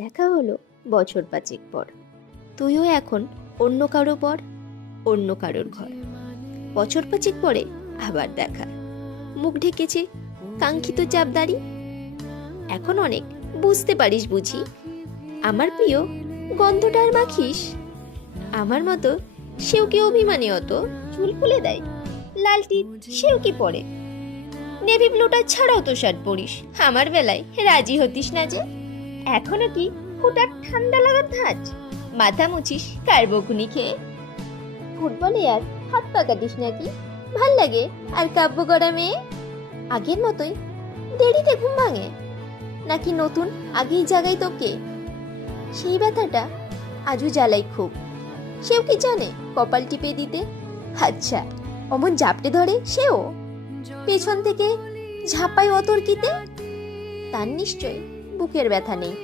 দেখা হলো বছর পাঁচেক পর। তুইও এখন অন্য কারো পর, অন্য কারোর ঘর। বছর পাঁচেক পরে আবার দেখা, মুখ ঢেকেছে কাঙ্ক্ষিত চাপদারি। এখন অনেক বুঝতে পারিস বুঝি, আমার প্রিয় গন্ধটা আর মাখিস। আমার মতো সেও কি অভিমানী অত চুল খুলে দেয়, লালটি সেও কি পরে। নেভি ব্লুটা ছাড়াও তো শার্ট পরিস, আমার বেলায় রাজি হতিস না যে। এখনো কি হুটার ঠান্ডা লাগার ধাঁচ, মাথা মুছিস কার বকুনি খেয়ে। ফুটবলে আর হাত পা কাটিস নাকি, ভাল লাগে আর কাব্য করা মেয়ে। আগের মতোই দেরিতে ঘুম ভাঙে, নাকি নতুন আগেই জাগাই তোকে। সেই ব্যথাটা আজও জ্বালাই খুব, সেও কি জানে কপাল টিপে দিতে। আচ্ছা, অমন জাপটে ধরে সেও, পেছন থেকে ঝাঁপায় অতর্কিতে। তার নিশ্চয় বুকের ব্যথা নেই।